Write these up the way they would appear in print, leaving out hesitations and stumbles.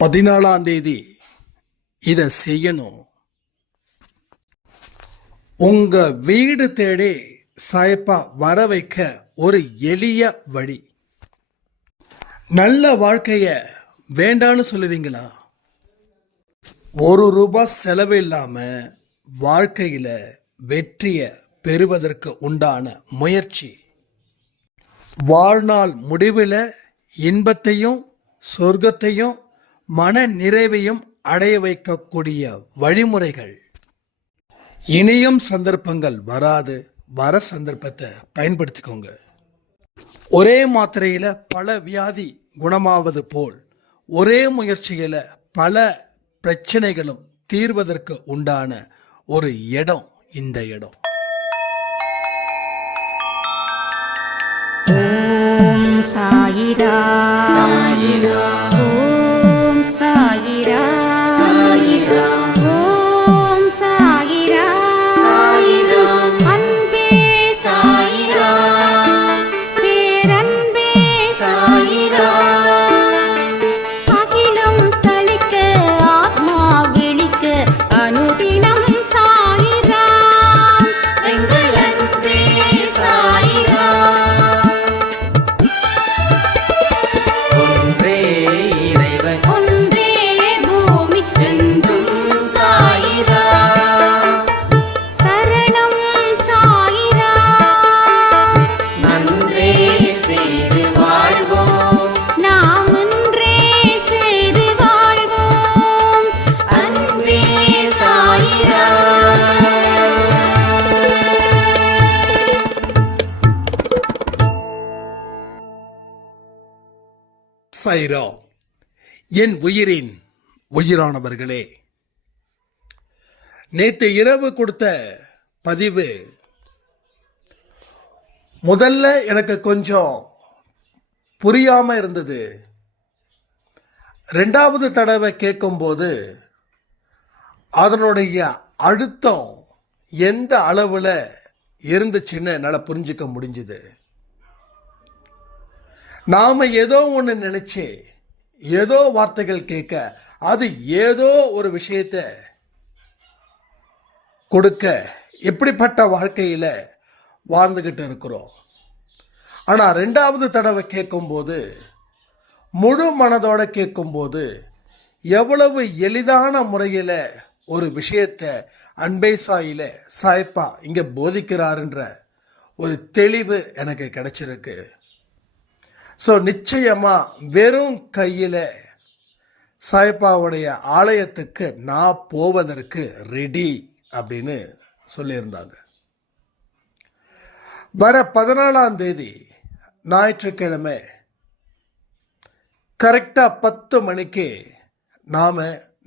14ஆம் தேதி இதை செய்யணும். உங்க வீடு தேடி சாயப்பா வர வைக்க ஒரு எளிய வழி. நல்ல வாழ்க்கைய வேண்டான்னு சொல்லுவீங்களா? ₹1 செலவு இல்லாம வாழ்க்கையில வெற்றிய பெறுவதற்கு உண்டான முயற்சி, வாழ்நாள் முடிவில் இன்பத்தையும் சொர்க்கத்தையும் மன நிறைவையும் அடைய வைக்கக்கூடிய வழிமுறைகள். இனியும் சந்தர்ப்பங்கள் வராது. வர சந்தர்ப்பத்தை பயன்படுத்திக்கோங்க. ஒரே மாத்திரையில் பல வியாதி குணமாவது போல் ஒரே முயற்சியில் பல பிரச்சனைகளும் தீர்வதற்கு உண்டான ஒரு இடம் இந்த இடம். ஓம் சாயிரா சாயிரா, ஓம் சாயிரா சாயிரா, ஓம் சாயிரா சாயிரா, அன்பே சாயிரா, பேரன்பே சாயிரா, அகிலம் தளிக்க ஆத்மா விழிக்க அனுதினம் சாயிரா, எங்கள் அன்பே சாயிரா. சாயிரா. என் உயிரின் உயிரானவர்களே, நேற்று இரவு கொடுத்த பதிவு முதல்ல எனக்கு கொஞ்சம் புரியாம இருந்தது. 2வது தடவை கேட்கும்போது அதனுடைய அழுத்தம் எந்த அளவில் இருந்துச்சுன்னு என்னால் புரிஞ்சுக்க முடிஞ்சுது. நாம் ஏதோ ஒன்று நினச்சி ஏதோ வார்த்தைகள் கேட்க அது ஏதோ ஒரு விஷயத்தை கொடுக்க இப்படிப்பட்ட வாழ்க்கையில் வாழ்ந்துக்கிட்டு இருக்கிறோம். ஆனால் 2வது தடவை கேட்கும்போது, முழு மனதோட கேட்கும்போது எவ்வளவு எளிதான முறையில் ஒரு விஷயத்தை அன்பே சாயில சாயப்பா இங்கே போதிக்கிறாருன்ற ஒரு தெளிவு எனக்கு கிடைச்சிருக்கு. ஸோ நிச்சயமாக வெறும் கையில் சாயப்பாவுடைய ஆலயத்துக்கு நான் போவதற்கு ரெடி அப்படின்னு சொல்லியிருந்தாங்க. வர 14ஆம் தேதி ஞாயிற்றுக்கிழமை கரெக்டாக 10 மணிக்கு நாம்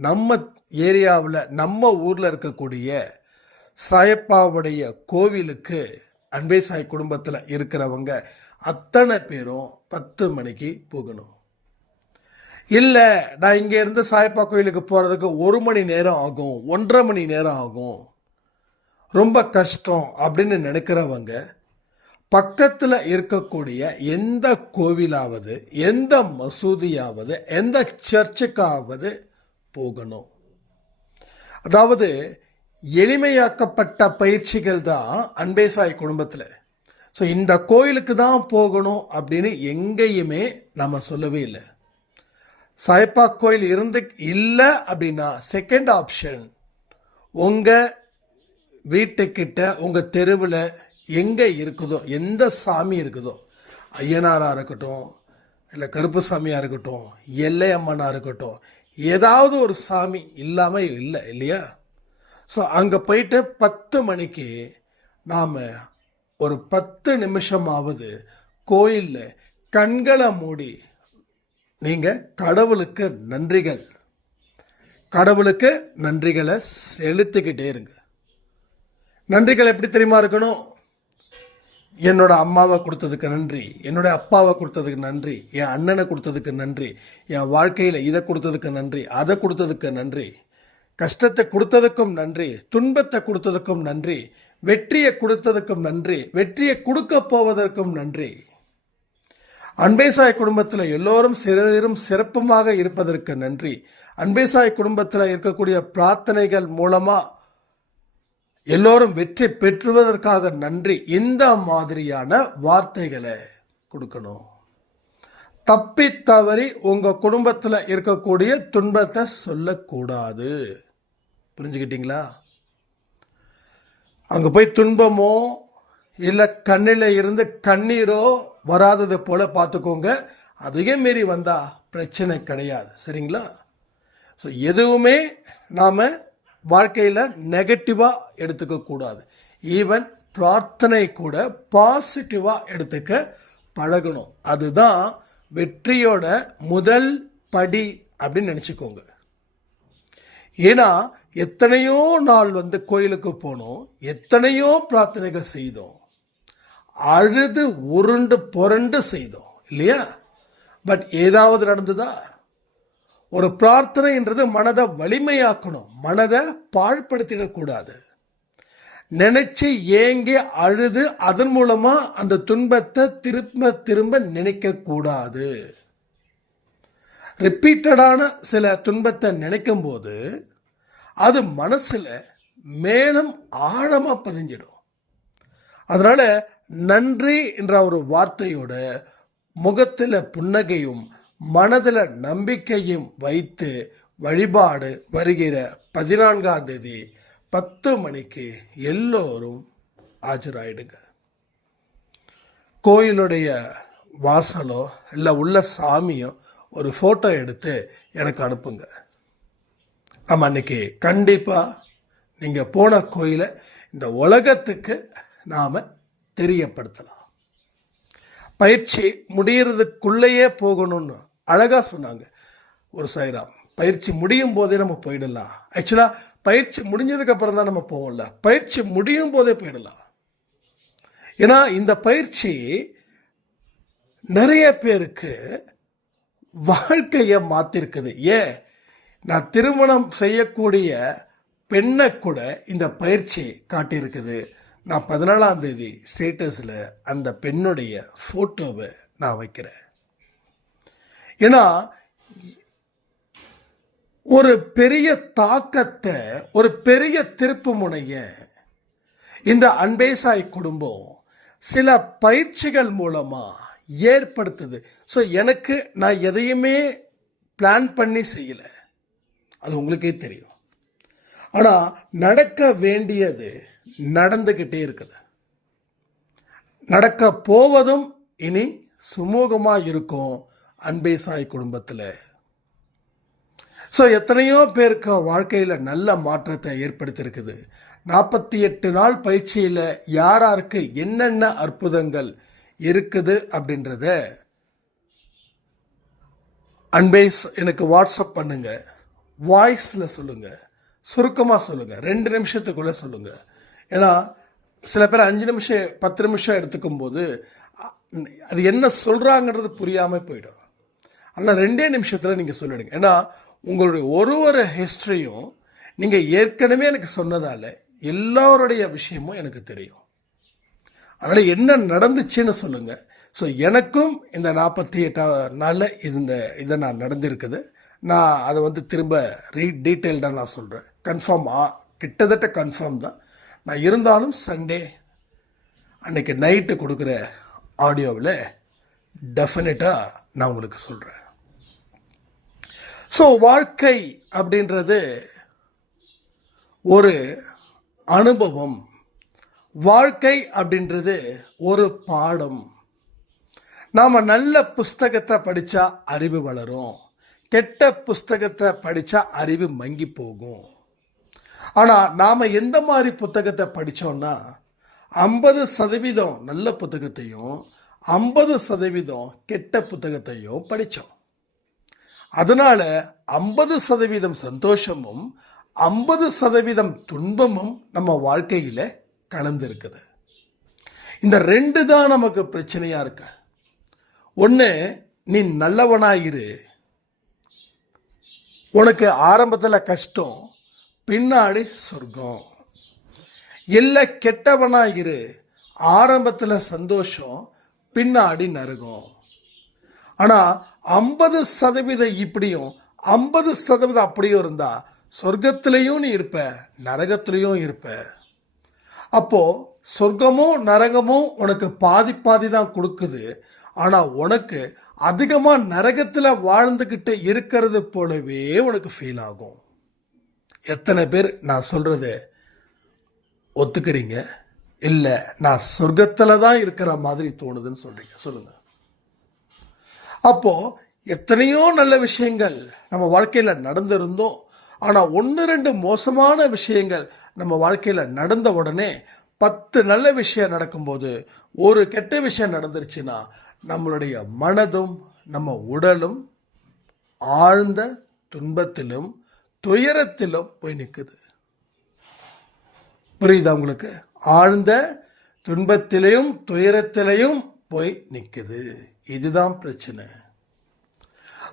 நம்ம ஏரியாவில் நம்ம ஊரில் இருக்கக்கூடிய சாயப்பாவுடைய கோவிலுக்கு அன்பே சாய் குடும்பத்தில் இருக்கிறவங்க அத்தனை பேரும் 10 மணிக்கு போகணும். இல்லை, நான் இங்கே இருந்து சாயப்பா கோயிலுக்கு போகிறதுக்கு 1 மணி நேரம் ஆகும், 1.5 மணி நேரம் ஆகும், ரொம்ப கஷ்டம் அப்படின்னு நினைக்கிறவங்க பக்கத்தில் இருக்கக்கூடிய எந்த கோவிலாவது, எந்த மசூதியாவது, எந்த சர்ச்சுக்காவது போகணும். அதாவது எளிமையாக்கப்பட்ட பயிற்சிகள் தான் அன்பே சாய் குடும்பத்தில். ஸோ இந்த கோயிலுக்கு தான் போகணும் அப்படின்னு எங்கேயுமே நம்ம சொல்லவே இல்லை. சாயப்பா கோயில் இல்லை அப்படின்னா செகண்ட் ஆப்ஷன், உங்கள் வீட்டுக்கிட்ட உங்கள் தெருவில் எங்கே இருக்குதோ, எந்த சாமி இருக்குதோ, ஐயனாராக இருக்கட்டும், இல்லை கருப்பு சாமியாக இருக்கட்டும், எல்லை அம்மனாக இருக்கட்டும், ஏதாவது ஒரு சாமி இல்லாமல் இல்லை இல்லையா? ஸோ அங்கே போயிட்டு 10 மணிக்கு நாம் ஒரு 10 நிமிஷமாவது கோயிலில் கண்களை மூடி நீங்கள் கடவுளுக்கு நன்றிகளை செலுத்திக்கிட்டே இருங்க. நன்றிகள் எப்படி தெரியுமா இருக்கணும்? என்னோட அம்மாவை கொடுத்ததுக்கு நன்றி, என்னோட அப்பாவை கொடுத்ததுக்கு நன்றி, என் அண்ணனை கொடுத்ததுக்கு நன்றி, என் வாழ்க்கையில் இதை கொடுத்ததுக்கு நன்றி, அதை கொடுத்ததுக்கு நன்றி, கஷ்டத்தை கொடுத்ததுக்கும் நன்றி, துன்பத்தை கொடுத்ததுக்கும் நன்றி, வெற்றியை கொடுத்ததுக்கும் நன்றி, வெற்றியை கொடுக்க போவதற்கும் நன்றி. அன்பேசாய் குடும்பத்தில் எல்லோரும் சிறரும் சிறப்புமாக இருப்பதற்கு நன்றி. அன்பேசாய் குடும்பத்தில் இருக்கக்கூடிய பிரார்த்தனைகள் மூலமாக எல்லோரும் வெற்றி பெற்றுவதற்காக நன்றி. இந்த மாதிரியான வார்த்தைகளை கொடுக்கணும். தப்பி தவறி உங்கள் குடும்பத்தில் இருக்கக்கூடிய துன்பத்தை சொல்லக்கூடாது. புரிஞ்சுக்கிட்டீங்களா? அங்கே போய் துன்பமோ இல்லை கண்ணில் இருந்து கண்ணீரோ வராதது போல் பார்த்துக்கோங்க. அதிகம் மீறி வந்தால் பிரச்சனை கிடையாது. சரிங்களா? ஸோ எதுவுமே நாம் வாழ்க்கையில் நெகட்டிவாக எடுத்துக்கக்கூடாது. ஈவன் பிரார்த்தனை கூட பாசிட்டிவாக எடுத்துக்க பழகணும். அதுதான் வெற்றியோட முதல் படி அப்படின்னு நினச்சிக்கோங்க. ஏன்னா எத்தனையோ நாள் கோயிலுக்கு போனோம், எத்தனையோ பிரார்த்தனைகள் செய்தோம், அழுது உருண்டு புரண்டு செய்தோம் இல்லையா? பட் ஏதாவது நடந்ததா? ஒரு பிரார்த்தனைன்றது மனதை வலிமையாக்கணும், மனதை பாழ்படுத்திடக்கூடாது. நினைச்சு ஏங்கி அழுது அதன் மூலமா அந்த துன்பத்தை திரும்ப திரும்ப நினைக்க கூடாது. ரிப்பீட்டடான சில துன்பத்தை நினைக்கும் போது அது மனசுல மேலும் ஆழமா பதிஞ்சிடும். அதனால நன்றி என்ற ஒரு வார்த்தையோட முகத்தில் புன்னகையும் மனதில் நம்பிக்கையும் வைத்து வழிபாடு வருகிற 14ஆம் தேதி 10 மணிக்கு எல்லோரும் ஆஜராயிடுங்க. கோயிலுடைய வாசலோ இல்லை உள்ள சாமியோ ஒரு ஃபோட்டோ எடுத்து எனக்கு அனுப்புங்க. நம்ம அன்னைக்கு கண்டிப்பாக நீங்கள் போன கோயிலை இந்த உலகத்துக்கு நாம் தெரியப்படுத்தலாம். பயிற்சி முடியறதுக்குள்ளேயே போகணும்னு அழகாக சொன்னாங்க ஒரு சாய்ராம். பயிற்சி முடியும் போதே நம்ம போயிடலாம். ஆக்சுவலாக பயிற்சி முடிஞ்சதுக்கப்புறம் தான் நம்ம போவோம்ல, பயிற்சி முடியும் போதே போயிடலாம். ஏன்னா இந்த பயிற்சி நிறைய பேருக்கு வாழ்க்கையை மாற்றிருக்குது. ஏன், நான் திருமணம் செய்யக்கூடிய பெண்ணை கூட இந்த பயிற்சி காட்டியிருக்குது. நான் 14ஆம் தேதி ஸ்டேட்டஸில் அந்த பெண்ணுடைய ஃபோட்டோவை நான் வைக்கிறேன். ஏன்னா ஒரு பெரிய தாக்கத்தை, ஒரு பெரிய திருப்பு முனைய இந்த அன்பேசாய் குடும்பம் சில பயிற்சிகள் மூலமாக ஏற்படுத்துது. ஸோ எனக்கு நான் எதையுமே பிளான் பண்ணி செய்யலை, அது உங்களுக்கே தெரியும். ஆனால் நடக்க வேண்டியது நடந்துக்கிட்டே இருக்குது. நடக்க போவதும் இனி சுமூகமாக இருக்கும் அன்பேசாய் குடும்பத்தில். ஸோ எத்தனையோ பேருக்கு வாழ்க்கையில் நல்ல மாற்றத்தை ஏற்படுத்தியிருக்குது. 48 நாள் பயிற்சியில் யார் யாருக்கு என்னென்ன அற்புதங்கள் இருக்குது அப்படின்றத அன்பேஸ் எனக்கு வாட்ஸ்அப் பண்ணுங்க, வாய்ஸில் சொல்லுங்கள், சுருக்கமாக சொல்லுங்கள், 2 நிமிஷத்துக்குள்ளே சொல்லுங்கள். ஏன்னா சில பேர் 5 நிமிஷம் 10 நிமிஷம் எடுத்துக்கும் போது அது என்ன சொல்கிறாங்கன்றது புரியாமல் போயிடும். ஆனால் 2 நிமிஷத்தில் நீங்கள் சொல்லிடுங்க. ஏன்னா உங்களுடைய ஒரு ஹிஸ்ட்ரியும் நீங்கள் ஏற்கனவே எனக்கு சொன்னதால் எல்லோருடைய விஷயமும் எனக்கு தெரியும். அதனால் என்ன நடந்துச்சுன்னு சொல்லுங்கள். ஸோ எனக்கும் இந்த 48 நாளில் இதை நான் நடந்திருக்குது. நான் அதை திரும்ப டீட்டெயில்டாக நான் சொல்கிறேன். கன்ஃபார்ம் கிட்டத்தட்ட கன்ஃபார்ம் தான். நான் இருந்தாலும் சண்டே அன்றைக்கி நைட்டு கொடுக்குற ஆடியோவில் டெஃபினட்டாக நான் உங்களுக்கு சொல்கிறேன். ஸோ வாழ்க்கை அப்படின்றது ஒரு அனுபவம், வாழ்க்கை அப்படின்றது ஒரு பாடம். நாம் நல்ல புஸ்தகத்தை படித்தா அறிவு வளரும், கெட்ட புஸ்தகத்தை படித்தா அறிவு மங்கி போகும். ஆனால் நாம் எந்த மாதிரி புத்தகத்தை படித்தோம்னா 50% நல்ல புத்தகத்தையும் 50% கெட்ட புத்தகத்தையும் படித்தோம். அதனால் 50% சந்தோஷமும் 50% துன்பமும் நம்ம வாழ்க்கையில் கலந்துருக்குது. இந்த 2 தான் நமக்கு பிரச்சனையாக இருக்கு. ஒன்று, நீ நல்லவனாயிரு, உனக்கு ஆரம்பத்தில் கஷ்டம், பின்னாடி சொர்க்கம். இல்லை கெட்டவனாயிரு, ஆரம்பத்தில் சந்தோஷம், பின்னாடி நரகம். ஆனால் 50% இப்படியும் 50% அப்படியும் இருந்தால் சொர்க்கத்திலையும் நீ இருப்ப, நரகத்திலையும் இருப்ப. அப்போது சொர்க்கமும் நரகமும் உனக்கு பாதி பாதி தான் கொடுக்குது. ஆனால் உனக்கு அதிகமாக நரகத்தில் வாழ்ந்துக்கிட்டு இருக்கிறது போலவே உனக்கு ஃபீல் ஆகும். எத்தனை பேர் நான் சொல்கிறது ஒத்துக்கிறீங்க? இல்லை, நான் சொர்க்கத்தில் தான் இருக்கிற மாதிரி தோணுதுன்னு சொல்கிறீங்க? சொல்லுங்கள். அப்போது எத்தனையோ நல்ல விஷயங்கள் நம்ம வாழ்க்கையில் நடந்திருந்தோம். ஆனால் 1-2 மோசமான விஷயங்கள் நம்ம வாழ்க்கையில் நடந்த உடனே 10 நல்ல விஷயம் நடக்கும்போது ஒரு கெட்ட விஷயம் நடந்துருச்சுன்னா நம்மளுடைய மனதும் நம்ம உடலும் ஆழ்ந்த துன்பத்திலும் துயரத்திலும் போய் நிற்குது. புரியுதா உங்களுக்கு? ஆழ்ந்த துன்பத்திலையும் துயரத்திலையும் போய் நிற்குது. இதுதான் பிரச்சனை.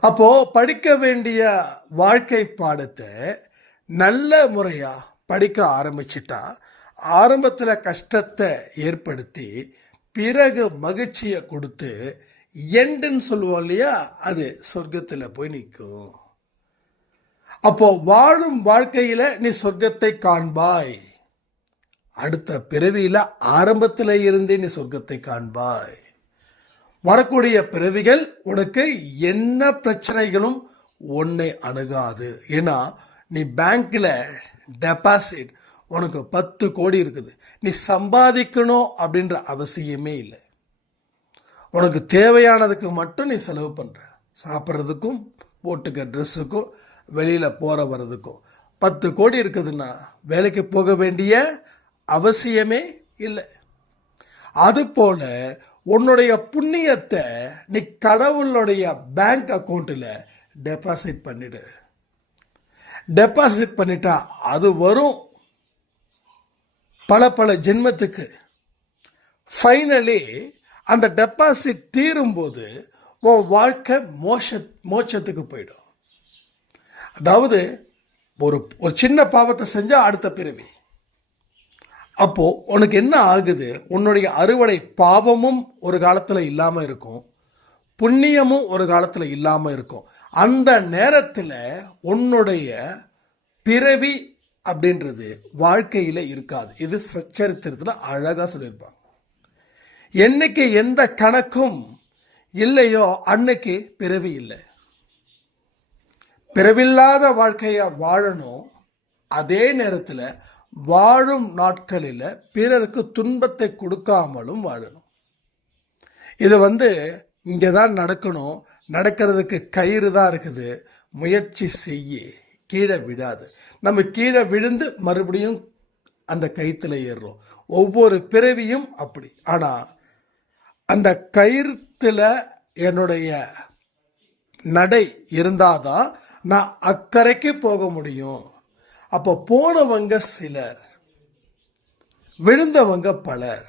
அப்போது படிக்க வேண்டிய வாழ்க்கை பாடத்தை நல்ல முறையாக படிக்க ஆரம்பிச்சிட்டா ஆரம்பத்தில் கஷ்டத்தை ஏற்படுத்தி பிறகு மகிழ்ச்சியை கொடுத்து எண்டுன்னு சொல்லுவோம் இல்லையா, அது சொர்க்கத்தில் போய் நிற்கும். அப்போ வாழும் வாழ்க்கையில் நீ சொர்க்கத்தை காண்பாய். அடுத்த பிறவியில் ஆரம்பத்தில் இருந்தே நீ சொர்க்கத்தை காண்பாய். வரக்கூடிய பிறவிகள் உனக்கு என்ன பிரச்சனைகளும் ஒன்றை அணுகாது. ஏன்னா நீ பேங்க்கில் டெபாசிட் உனக்கு 10 கோடி இருக்குது. நீ சம்பாதிக்கணும் அப்படின்ற அவசியமே இல்லை. உனக்கு தேவையானதுக்கு மட்டும் நீ செலவு பண்ணுற. சாப்பிட்றதுக்கும் போட்டுக்க ட்ரெஸ்ஸுக்கும் வெளியில் போகிற வர்றதுக்கும் 10 கோடி இருக்குதுன்னா வேலைக்கு போக வேண்டிய அவசியமே இல்லை. அதுபோல் உன்னுடைய புண்ணியத்தை நீ கடவுளுடைய பேங்க் அக்கௌண்ட்டில் டெபாசிட் பண்ணிடு. டெபாசிட் பண்ணிட்டா அது வரும் பல ஜென்மத்துக்கு. ஃபைனலி அந்த டெபாசிட் தீரும்போது உன் வாழ்க்கை மோட்சத்துக்கு போயிடும். அதாவது ஒரு சின்ன பாவத்தை செஞ்சால் அடுத்த பிறவி. அப்போது உனக்கு என்ன ஆகுது? உன்னுடைய அறுவடை பாவமும் ஒரு காலத்தில் இல்லாமல் இருக்கும், புண்ணியமும் ஒரு காலத்தில் இல்லாமல் இருக்கும். அந்த நேரத்தில் உன்னுடைய பிறவி அப்படின்றது வாழ்க்கையில் இருக்காது. இது சச்சரித்திரத்தில் அழகாக சொல்லியிருப்பாங்க. என்னைக்கு எந்த கணக்கும் இல்லையோ அன்னைக்கு பிறவி இல்லை. பிறவில்லாத வாழ்க்கையை வாழணும். அதே நேரத்தில் வாழும் நாட்களில் பிறருக்கு துன்பத்தை கொடுக்காமலும் வாழணும். இது இங்கே தான் நடக்கணும். நடக்கிறதுக்கு கயிறு தான் இருக்குது. முயற்சி செய்ய கீழே விடாது. நம்ம கீழே விழுந்து மறுபடியும் அந்த கயிற்றுல ஏறுறோம். ஒவ்வொரு பிறவியும் அப்படி. ஆனால் அந்த கயிற்றுல என்னுடைய நடை இருந்தால் தான் நான் அக்கறைக்கு போக முடியும். அப்போ போனவங்க சிலர், விழுந்தவங்க பலர்.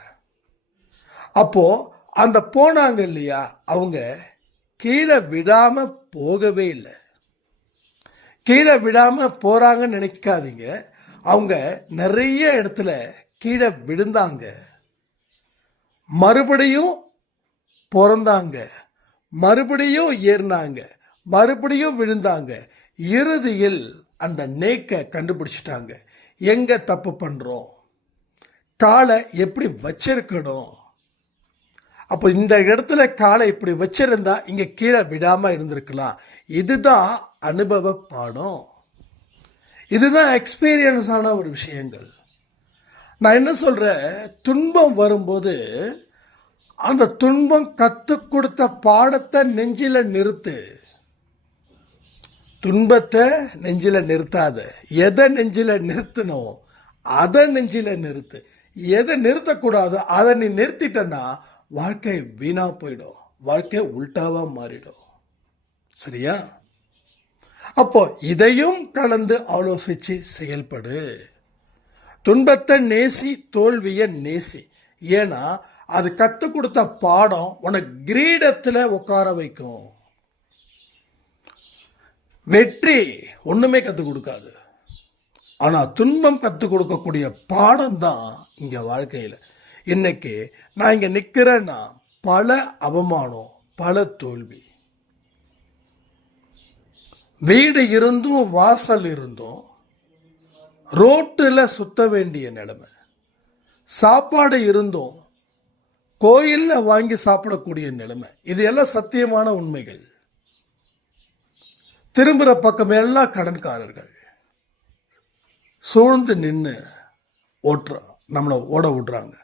அப்போது அந்த போனாங்க இல்லையா, அவங்க கீழே விடாமல் போகவே இல்லை. கீழே விடாமல் போகிறாங்கன்னு நினைக்காதீங்க. அவங்க நிறைய இடத்துல கீழே விழுந்தாங்க, மறுபடியும் பிறந்தாங்க, மறுபடியும் ஏறினாங்க, மறுபடியும் விழுந்தாங்க. இறுதியில் அந்த நேக்கை கண்டுபிடிச்சிட்டாங்க. எங்கே தப்பு பண்ணுறோம், காலை எப்படி வச்சிருக்கணும். அப்போ இந்த இடத்துல காலை இப்படி வச்சிருந்தா இங்கே கீழே விடாமல் இருந்திருக்கலாம். இதுதான் அனுபவ பாடம். இதுதான் எக்ஸ்பீரியன்ஸ் ஆன ஒரு விஷயங்கள். நான் என்ன சொல்கிறேன், துன்பம் வரும்போது அந்த துன்பம் கற்றுக் கொடுத்த பாடத்தை நெஞ்சில் நிறுத்து. துன்பத்தை நெஞ்சில் நிறுத்தாத. எதை நெஞ்சில் நிறுத்தணும் அதை நெஞ்சில் நிறுத்து. எதை நிறுத்தக்கூடாதோ அதை நீ நிறுத்திட்டன்னா வாழ்க்கை வீணாக போயிடும், வாழ்க்கை உல்டாவாக மாறிடும். சரியா? அப்போ இதையும் கலந்து ஆலோசித்து செயல்படு. துன்பத்தை நேசி, தோல்வியை நேசி. ஏன்னா அது கற்றுக் கொடுத்த பாடம் உனக்கு கிரீடத்தில் உட்கார வைக்கும். வெற்றி ஒன்றுமே கற்றுக் கொடுக்காது. ஆனால் துன்பம் கற்றுக் கொடுக்கக்கூடிய பாடம் தான் இங்கே வாழ்க்கையில். இன்னைக்கு நான் இங்கே நிற்கிறேன்னா பல அவமானம், பல தோல்வி. வீடு இருந்தும் வாசல் இருந்தும் ரோட்டில் சுத்த வேண்டிய நிலைமை, சாப்பாடு இருந்தும் கோயிலில் வாங்கி சாப்பிடக்கூடிய நிலைமை. இது எல்லாம் சத்தியமான உண்மைகள். திரும்புகிற பக்கம் எல்லாம் கடன்காரர்கள் சூழ்ந்து நின்று நம்மளை ஓட விடுறாங்க.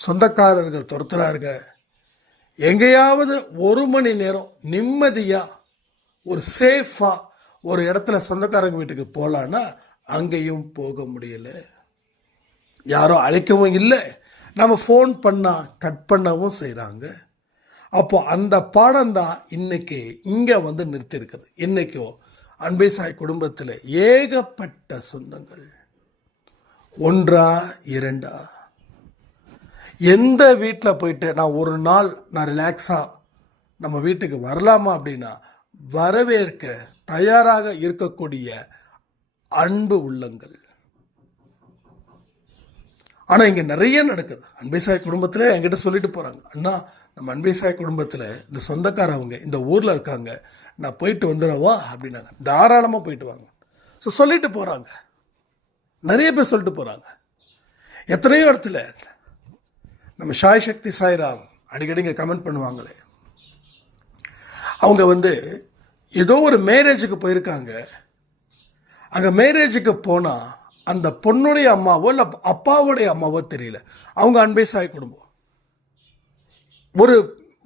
சொந்தக்காரர்கள் துரத்துறாங்க. எங்கேயாவது 1 மணி நேரம் நிம்மதியாக ஒரு சேஃபாக ஒரு இடத்துல சொந்தக்காரங்க வீட்டுக்கு போகலான்னா அங்கேயும் போக முடியல. யாரும் அழைக்கவும் இல்லை, நம்ம ஃபோன் பண்ணால் கட் பண்ணவும் செய்கிறாங்க. அப்போ அந்த பாடம் தான் இன்னைக்கு இங்கே வந்து நிறுத்தியிருக்குது. இன்றைக்கும் அன்பே சாய் குடும்பத்தில் ஏகப்பட்ட சொந்தங்கள், 1 2 எந்த வீட்டில் போயிட்டு நான் ஒரு நாள் நான் ரிலாக்ஸாக நம்ம வீட்டுக்கு வரலாமா அப்படின்னா வரவேற்க தயாராக இருக்கக்கூடிய அன்பு உள்ளங்கள். ஆனால் இங்கே நிறைய நடக்குது. அன்பே சாய் குடும்பத்தில் என்கிட்ட சொல்லிட்டு போகிறாங்க, அண்ணா நம்ம அன்பே சாய் குடும்பத்தில் இந்த சொந்தக்காரவங்க இந்த ஊரில் இருக்காங்க, நான் போயிட்டு வந்துடவா அப்படின்னாங்க. தாராளமாக போயிட்டு வாங்க. ஸோ சொல்லிட்டு போகிறாங்க, நிறைய பேர் சொல்லிட்டு போகிறாங்க. எத்தனையோ இடத்துல நம்ம சாய் சக்தி சாய்ராம் அடிக்கடி இங்கே கமெண்ட் பண்ணுவாங்களே, அவங்க வந்து ஏதோ ஒரு மேரேஜுக்கு போயிருக்காங்க. அங்கே மேரேஜுக்கு போனால் அந்த பொண்ணுடைய அம்மாவோ இல்லை அப்பாவோடைய அம்மாவோ தெரியல, அவங்க அன்பே சாய் குடும்பம்.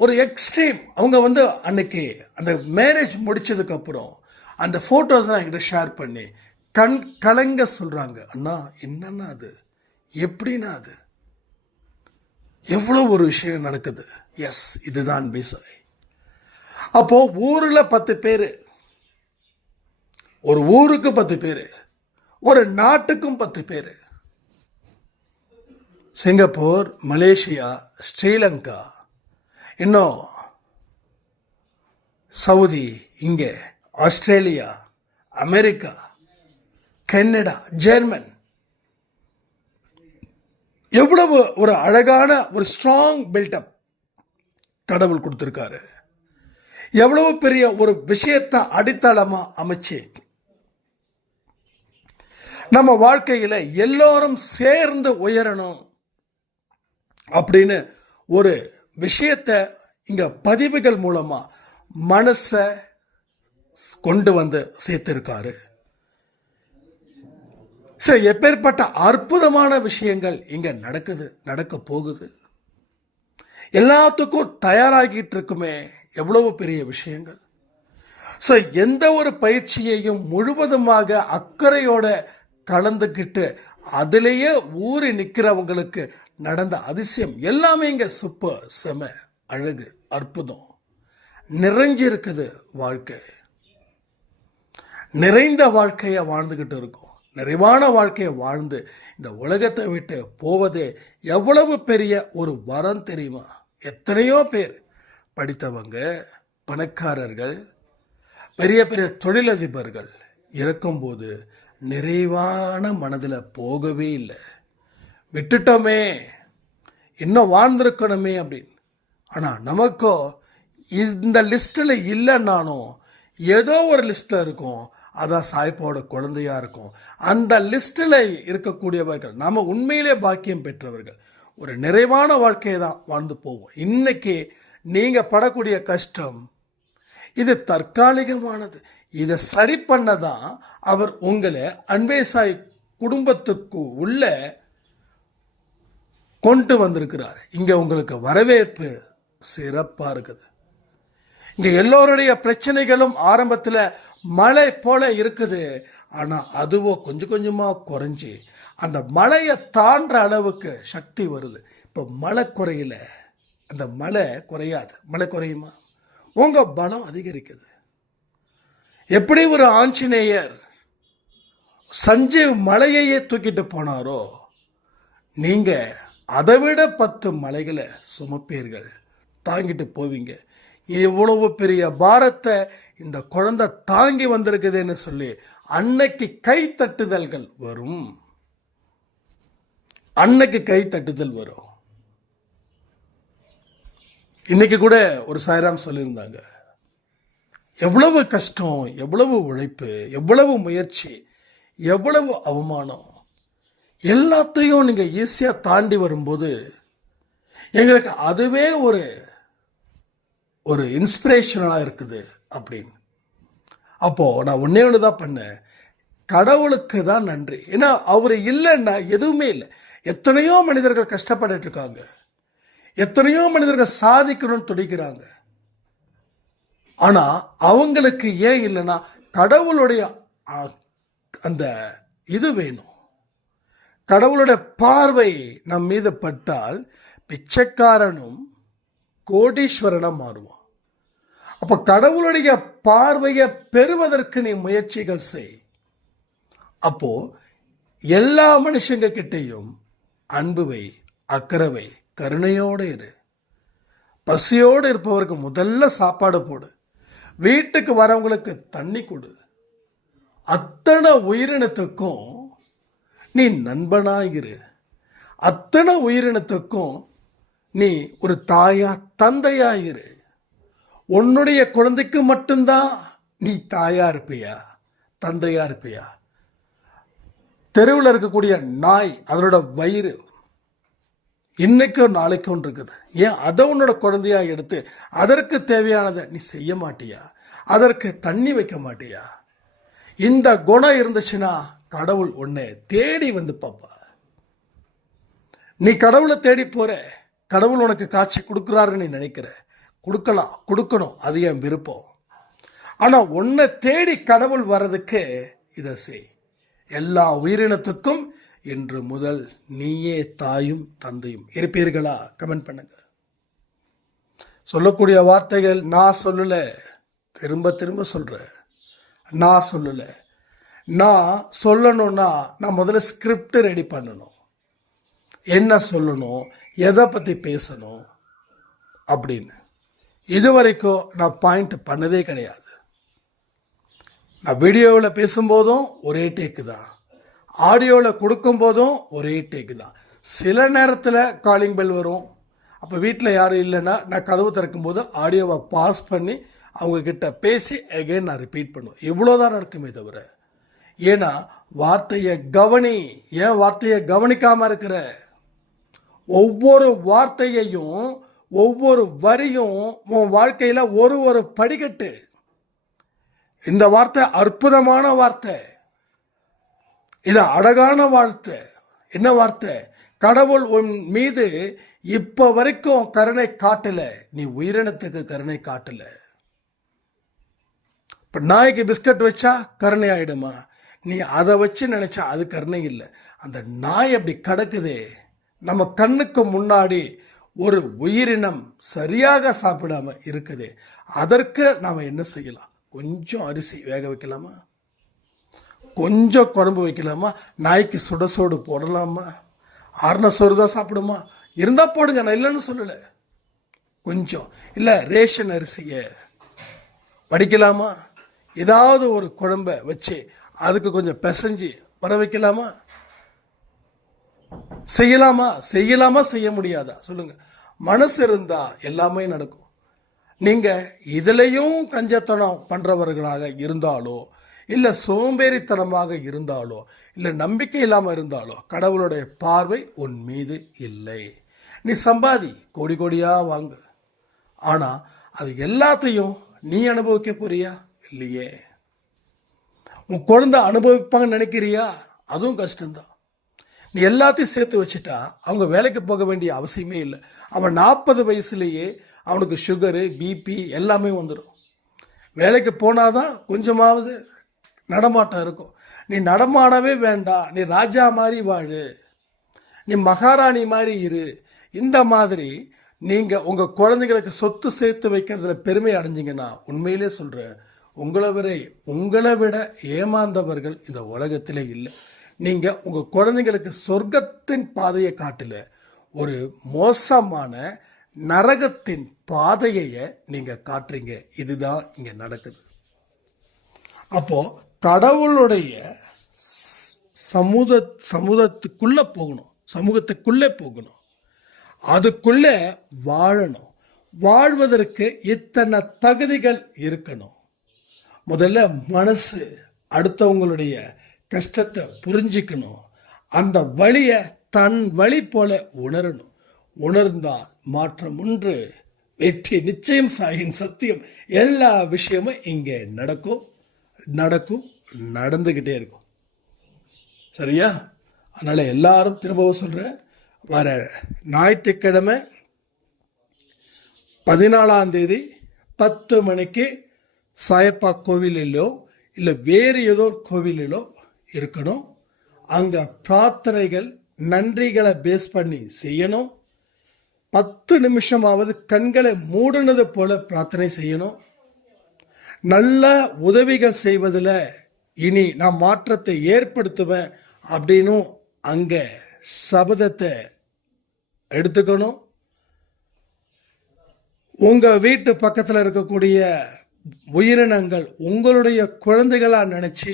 ஒரு எக்ஸ்ட்ரீம். அவங்க வந்து அன்னைக்கு அந்த மேரேஜ் முடிச்சதுக்கப்புறம் அந்த ஃபோட்டோஸ்லாம் என்கிட்ட ஷேர் பண்ணி கண் கலங்க சொல்கிறாங்க, அண்ணா என்னன்னா அது, எப்படின்னா அது, எவ்வளோ ஒரு விஷயம் நடக்குது. எஸ், இதுதான் அன்பே சாய். அப்போது ஊரில் 10 பேர், ஒரு ஊருக்கு 10 பேர், ஒரு நாட்டுக்கும் 10 பேர். சிங்கப்பூர், மலேசியா, ஸ்ரீலங்கா, இன்னும் சவுதி, இங்கே ஆஸ்திரேலியா, அமெரிக்கா, கனடா, ஜெர்மன், எவ்வளவு ஒரு அழகான ஒரு ஸ்ட்ராங் பில்டப் கடவுள் கொடுத்துருக்காரு. எவ்வளவு பெரிய ஒரு விஷயத்தை அடித்தளமாக அமைச்சு நம்ம வாழ்க்கையில் எல்லோரும் சேர்ந்து உயரணும் அப்படின்னு ஒரு விஷயத்தை இங்கே பதிவுகள் மூலமாக மனசை கொண்டு வந்து சேர்த்திருக்காரு. சரி, எப்பேற்பட்ட அற்புதமான விஷயங்கள் இங்கே நடக்க போகுது. எல்லாத்துக்கும் தயாராகிட்டு இருக்குமே, எவ்வளவு பெரிய விஷயங்கள். ஸோ எந்த ஒரு பயிற்சியையும் முழுவதுமாக அக்கறையோட கலந்துக்கிட்டு அதிலேயே ஊறி நிற்கிறவங்களுக்கு நடந்த அதிசயம் எல்லாமே இங்கே சூப்பர், செம, அழகு, அற்புதம். நிறைஞ்சிருக்குது வாழ்க்கை. நிறைந்த வாழ்க்கையை வாழ்ந்துக்கிட்டு இருக்கோம். நிறைவான வாழ்க்கையை வாழ்ந்து இந்த உலகத்தை விட்டு போவதே எவ்வளவு பெரிய ஒரு வரம் தெரியுமா? எத்தனையோ பேர் படித்தவங்க, பணக்காரர்கள், பெரிய பெரிய தொழிலதிபர்கள் இருக்கும்போது நிறைவான மனதில் போகவே இல்லை. விட்டுட்டோமே, இன்னும் வாழ்ந்திருக்கணுமே அப்படின்னு. ஆனால் நமக்கோ இந்த லிஸ்ட்டில் இல்லைன்னாலும் ஏதோ ஒரு லிஸ்ட்டில் இருக்கும். அதான் சாய்ப்பாவோட குழந்தையா இருக்கும். அந்த லிஸ்ட்டில் இருக்கக்கூடியவர்கள் நாம் உண்மையிலே பாக்கியம் பெற்றவர்கள். ஒரு நிறைவான வாழ்க்கையை தான் வாழ்ந்து போவோம். இன்னைக்கு நீங்கள் படக்கூடிய கஷ்டம் இது தற்காலிகமானது. இதை சரி பண்ண தான் அவர் உங்களை அன்பே சாய் குடும்பத்துக்கு உள்ள கொண்டு வந்திருக்கிறார். இங்கே உங்களுக்கு வரவேற்பு சிறப்பாக இருக்குது. இங்கே எல்லோருடைய பிரச்சனைகளும் ஆரம்பத்தில் மழை போல இருக்குது. ஆனால் அதுவோ கொஞ்சம் கொஞ்சமாக குறைஞ்சி அந்த மழையை தாண்டுற அளவுக்கு சக்தி வருது. இப்போ மழை குறையில, அந்த மழை குறையாது. மழை குறையுமா? உங்கள் பலம் அதிகரிக்குது. எப்படி ஒரு ஆஞ்சநேயர் சஞ்சீவ் மலையையே தூக்கிட்டு போனாரோ, நீங்கள் அதை விட 10 மலைகளை சுமப்பீர்கள், தாங்கிட்டு போவீங்க. இவ்வளவு பெரிய பாரத்தை இந்த குழந்தை தாங்கி வந்திருக்குதுன்னு சொல்லி அன்னைக்கு கை தட்டுதல்கள் வரும். அன்னைக்கு கை தட்டுதல் வரும். இன்னைக்கு கூட ஒரு சாய்ராம் சொல்லியிருந்தாங்க, எவ்வளவு கஷ்டம், எவ்வளவு உழைப்பு, எவ்வளவு முயற்சி, எவ்வளவு அவமானம், எல்லாத்தையும் நீங்கள் ஈஸியாக தாண்டி வரும்போது எங்களுக்கு அதுவே ஒரு இன்ஸ்பிரேஷனலாக இருக்குது அப்படின்னு. அப்போது நான் ஒன்றே ஒன்று தான் பண்ணேன், கடவுளுக்கு தான் நன்றி. ஏன்னா அவர் இல்லைன்னா எதுவுமே இல்லை. எத்தனையோ மனிதர்கள் கஷ்டப்பட்டுட்டு இருக்காங்க, எத்தனையோ மனிதர்கள் சாதிக்கணும்னு துடிக்கிறாங்க. ஆனால் அவங்களுக்கு ஏன் இல்லைன்னா கடவுளுடைய அந்த இது வேணும். கடவுளுடைய பார்வை நம் மீது பட்டால் பிச்சைக்காரனும் கோடீஸ்வரனாக மாறுவான். அப்போ கடவுளுடைய பார்வையை பெறுவதற்கு நீ முயற்சிகள் செய். அப்போ எல்லா மனுஷங்க கிட்டையும் அன்புவை, அக்கறை, கருணையோடு இரு. பசியோடு இருப்பவருக்கு முதல்ல சாப்பாடு போடு. வீட்டுக்கு வரவங்களுக்கு தண்ணி கொடு. அத்தனை உயிரினத்துக்கும் நீ நண்பனாயிரு. அத்தனை உயிரினத்துக்கும் நீ ஒரு தாயா தந்தையாயிரு. உன்னுடைய குழந்தைக்கு மட்டும்தான் நீ தாயா இருப்பியா, தந்தையா இருப்பியா? தெருவில் இருக்கக்கூடிய நாய், அதனோட வயிறு இன்னைக்கும் நாளைக்கும் இருக்குது. ஏன் அதை உன்னோட குழந்தையா எடுத்து அதற்கு தேவையானதை நீ செய்ய மாட்டியா? அதற்கு தண்ணி வைக்க மாட்டியா? இந்த குணம் இருந்துச்சுன்னா கடவுள் உன்னை தேடி வந்து பாப்பா. நீ கடவுளை தேடி போற, கடவுள் உனக்கு காட்சி கொடுக்குறாருன்னு நீ நினைக்கிற. கொடுக்கலாம், கொடுக்கணும், அது என் விருப்பம். ஆனால் உன்னை தேடி கடவுள் வர்றதுக்கு இதை செய். எல்லா உயிரினத்துக்கும் இன்று முதல் நீயே தாயும் தந்தையும் இருப்பீர்களா? கமெண்ட் பண்ணுங்க. சொல்லக்கூடிய வார்த்தைகள் நான் சொல்லலை, திரும்ப திரும்ப சொல்கிறேன், நான் சொல்லலை. நான் சொல்லணும்னா நான் முதல்ல ஸ்கிரிப்ட் ரெடி பண்ணணும். என்ன சொல்லணும், எதை பற்றி பேசணும் அப்படின்னு. இது வரைக்கும் நான் பாயிண்ட் பண்ணதே கிடையாது. நான் வீடியோவில் பேசும்போதும் ஒரே டேக்கு தான், ஆடியோவில் கொடுக்கும்போதும் ஒரே டேக்கு தான். சில நேரத்தில் காலிங் பெல் வரும். அப்போ வீட்டில் யாரும் இல்லைன்னா நான் கதவு திறக்கும்போது ஆடியோவை பாஸ் பண்ணி அவங்கக்கிட்ட பேசி எகைன் நான் ரிப்பீட் பண்ணுவேன். இவ்வளோதான் நடக்குமே தவிர, ஏன்னா வார்த்தையை கவனி. ஏன் வார்த்தையை கவனிக்காமல் இருக்கிற? ஒவ்வொரு வார்த்தையையும், ஒவ்வொரு வரியும் உன் வாழ்க்கையில் ஒரு படிக்கட்டு. இந்த வார்த்தை அற்புதமான வார்த்தை, இது அழகான வார்த்தை. என்ன வார்த்தை? கடவுள் உன் மீது இப்போ வரைக்கும் கருணை காட்டல, நீ உயிரினத்துக்கு கருணை காட்டல. இப்போ நாய்க்கு பிஸ்கட் வச்சா கருணை ஆயிடுமா? நீ அதை வச்சு நினைச்சா அது கருணை இல்லை. அந்த நாய் அப்படி கிடக்குதே நம்ம கண்ணுக்கு முன்னாடி, ஒரு உயிரினம் சரியாக சாப்பிடாம இருக்குது. அதற்கு நாம் என்ன செய்யலாம்? கொஞ்சம் அரிசி வேக வைக்கலாமா? கொஞ்சம் குழம்பு வைக்கலாமா? நாய்க்கு சுடசோடு போடலாமா? ஆறுன சோறு தான் சாப்பிடுமா? இருந்தால் போடுங்க, நான் இல்லைன்னு சொல்லலை. கொஞ்சம் இல்லை, ரேஷன் அரிசியை வடிக்கலாமா? ஏதாவது ஒரு குழம்பை வச்சு அதுக்கு கொஞ்சம் பிசைஞ்சு வர வைக்கலாமா? செய்யலாமா செய்ய முடியாதா? சொல்லுங்க. மனசு இருந்தா எல்லாமே நடக்கும். நீங்க இதுலையும் கஞ்சத்தனம் பண்றவர்களாக இருந்தாலோ, இல்லை சோம்பேறித்தனமாக இருந்தாலோ, இல்லை நம்பிக்கை இல்லாமல் இருந்தாலோ, கடவுளுடைய பார்வை உன் மீது இல்லை. நீ சம்பாதி, கோடி கோடியா வாங்கு, ஆனா அது எல்லாத்தையும் நீ அனுபவிக்க போறியா? இல்லையே. உன் குழந்தை அனுபவிப்பாங்கன்னு நினைக்கிறியா? அதுவும் கஷ்டம்தான். நீ எல்லாத்தையும் சேர்த்து வச்சுட்டா அவங்க வேலைக்கு போக வேண்டிய அவசியமே இல்லை. அவன் 40 வயசுலேயே அவனுக்கு சுகரு, பிபி எல்லாமே வந்துடும். வேலைக்கு போனாதான் கொஞ்சமாவது நடமாட்டம் இருக்கும். நீ நடமாடவே வேண்டாம், நீ ராஜா மாதிரி வாழு, நீ மகாராணி மாதிரி இரு. இந்த மாதிரி நீங்கள் உங்கள் குழந்தைங்களுக்கு சொத்து சேர்த்து வைக்கிறதுல பெருமை அடைஞ்சிங்கன்னா, உண்மையிலே சொல்கிறேன், உங்களை விட ஏமாந்தவர்கள் இந்த உலகத்திலே இல்லை. நீங்கள் உங்கள் குழந்தைங்களுக்கு சொர்க்கத்தின் பாதையை காட்டல, ஒரு மோசமான நரகத்தின் பாதையை நீங்கள் காட்டுறீங்க. இதுதான் இங்கே நடக்குது. அப்போது கடவுளுடைய சமூகத்துக்குள்ளே போகணும், அதுக்குள்ளே வாழணும். வாழ்வதற்கு இத்தனை தகுதிகள் இருக்கணும். முதல்ல மனசு அடுத்தவங்களுடைய கஷ்டத்தை புரிஞ்சிக்கணும். அந்த வழியை தன் வழி போல உணரணும். உணர்ந்தால் மாற்றம் ஒன்று, வெற்றி நிச்சயம். சாயின் சத்தியம். எல்லா விஷயமும் இங்கே நடக்கும், நடந்துக்கிட்டே இருக்கும். சரியா? அதனால் எல்லாரும் திரும்பவும் சொல்கிறேன், வர ஞாயிற்றுக்கிழமை 14ஆம் தேதி 10 மணிக்கு சாயப்பா கோவிலிலோ இல்லை வேறு ஏதோ கோவிலிலோ இருக்கணும். அங்கே பிரார்த்தனைகள் நன்றிகளை பேஸ் பண்ணி செய்யணும். 10 நிமிஷமாவது கண்களை மூடினது போல பிரார்த்தனை செய்யணும். நல்ல உதவிகள் செய்வதில் இனி நான் மாற்றத்தை ஏற்படுத்துவேன் அப்படின்னும் அங்கே சபதத்தை எடுத்துக்கணும். உங்கள் வீட்டு பக்கத்தில் இருக்கக்கூடிய உயிரினங்கள் உங்களுடைய குழந்தைகளாக நினச்சி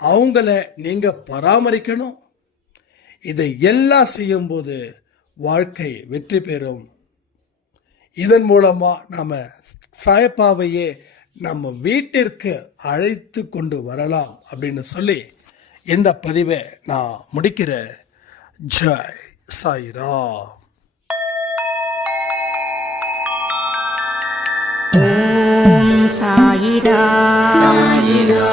அவங்கள நீங்கள் பராமரிக்கணும். இதை எல்லாம் செய்யும்போது வாழ்க்கை வெற்றி பெறும். இதன் மூலமாக நாம் சாயப்பாவையே நம்ம வீட்டிற்கு அழைத்து கொண்டு வரலாம் அப்படின்னு சொல்லி இந்த பதிவை நான் முடிக்கிறேன். ஜெய் சாய்ராம். ஓம் சாயிரா. சாயிரா.